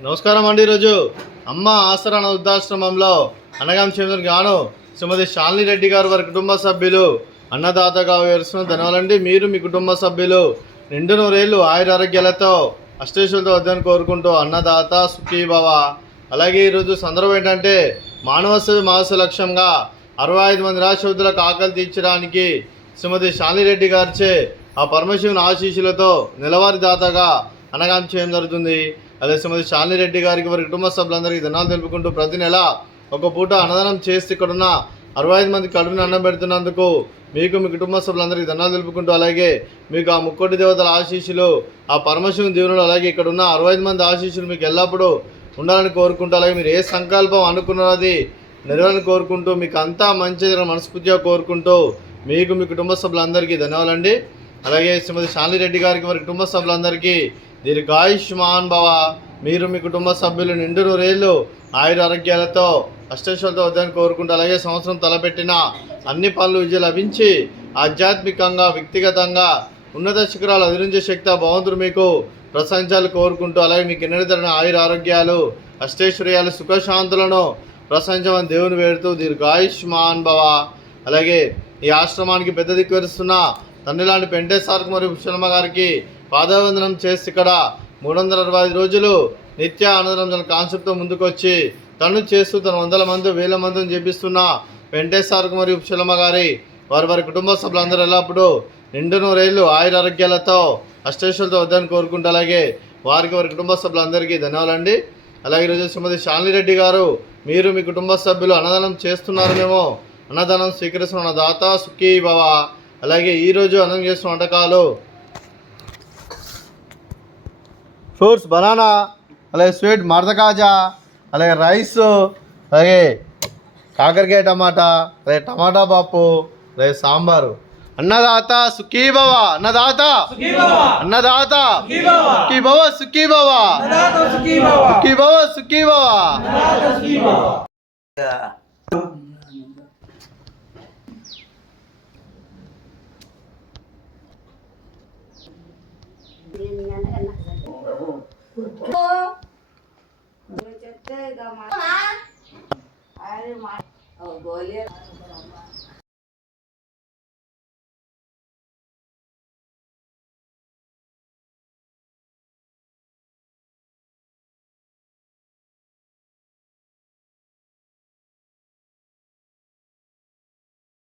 నమస్కారం అండి. ఈరోజు అమ్మ ఆసరా వృద్ధాశ్రమంలో అనగాం చంద్రునికి గాను శ్రీమతి శాలిని రెడ్డి గారు వారి కుటుంబ సభ్యులు అన్నదాతగా వ్యవహరిస్తున్న ధన్యవాదాలండి. మీరు మీ కుటుంబ సభ్యులు నిండు నూరేళ్ళు ఆయురారోగ్యాలతో అష్టేశ్వరులతో వద్దని కోరుకుంటూ అన్నదాత సుఖీభవ. అలాగే ఈరోజు సందర్భం ఏంటంటే మానవ సేవ మానవ లక్ష్యంగా 65 మంది నిరాశ్రతులకు ఆకలి తీర్చడానికి శ్రీమతి శాలిని రెడ్డి గారిచే ఆ పరమశివుని ఆశీస్సులతో నెలవారీ దాతగా అనగాం చేయడం జరుగుతుంది. అదే శ్రీమతి శాలిని రెడ్డి గారికి వారి కుటుంబ సభ్యులందరికీ ధన్యవాదాలు తెలుపుకుంటూ ప్రతి నెల ఒక పూట అన్నదానం చేసి ఇక్కడున్న 65 మంది కడుపుని అన్నం పెడుతున్నందుకు మీకు మీ కుటుంబ సభ్యులందరికీ ధన్యవాదాలు తెలుపుకుంటూ అలాగే మీకు ఆ ముక్కోటి దేవతల ఆశీస్సులు ఆ పరమశివుని దీవెనలు అలాగే ఇక్కడ ఉన్న 65 మంది ఆశీస్సులు మీకు ఎల్లప్పుడూ ఉండాలని కోరుకుంటూ అలాగే మీరు ఏ సంకల్పం అనుకున్నది నెరవేరాలని కోరుకుంటూ మీకు అంతా మంచి మనస్ఫూర్తిగా కోరుకుంటూ మీకు మీ కుటుంబ సభ్యులందరికీ ధన్యవాదాలండి. అలాగే శ్రీమతి శాలిని రెడ్డి గారికి వారి కుటుంబ సభ్యులందరికీ దీర్ఘాయుష్మాన్ భవ. మీరు మీ కుటుంబ సభ్యులు నిండు నూరేళ్ళు ఆయురారోగ్యాలతో అష్టైశ్వర్యాలతో వద్దని కోరుకుంటూ అలాగే సంవత్సరం తలపెట్టిన అన్ని పనులు విజయం లభించి ఆధ్యాత్మికంగా వ్యక్తిగతంగా ఉన్నత శిఖరాలు అధిరించే శక్తి భగవంతుడు మీకు ప్రశంసాలు కోరుకుంటూ అలాగే మీకు ఎన్నడతరణ ఆయురారోగ్యాలు అష్టైశ్వర్యాలు సుఖశాంతులను ప్రశంసమని దేవుని వేడుతూ దీర్ఘాయుష్మాన్ భవ. అలాగే ఈ ఆశ్రమానికి పెద్ద దిక్కు వరుస్తున్న తండ్రి లాంటి పెంటేశ్వరకు మరియు పుష్పలమ్మ గారికి పాదవందనం చేసి ఇక్కడ 365 రోజులు నిత్య ఆనందం తన కాన్సెప్ట్తో ముందుకు వచ్చి తను చేస్తూ తన 100 మంది 1000 మందిని చేపిస్తున్న వెంకటేశ్వరకు మరియు పుష్పలమ్మ గారి వారి కుటుంబ సభ్యులందరూ ఎల్లప్పుడూ నిండు నూరేళ్ళు ఆయురారోగ్యాలతో అష్టైశ్వర్యాలతో వద్దని కోరుకుంటూ అలాగే వారి కుటుంబ సభ్యులందరికీ ధన్యవాదాలండి. అలాగే ఈరోజు శ్రీమతి శాలిని రెడ్డి గారు మీరు మీ కుటుంబ సభ్యులు అన్నదానం చేస్తున్నారనేమో అన్నదానం స్వీకరిస్తున్న దాత సుఖీ భవ. అలాగే ఈరోజు అన్నం చేస్తున్న వంటకాలు ఫ్రూట్స్ బనానా, అలాగే స్వీట్ మర్దకాజా, అలాగే రైస్, అలాగే కాకరకాయ టమాటా, అలాగే టమాటా పప్పు, అలాగే సాంబారు. అన్నదాత సుఖీభవ, అన్నదాత అన్నదాత సుఖీభవ సుఖీభవ సుఖీభవ సుఖీభవ. చెప్తే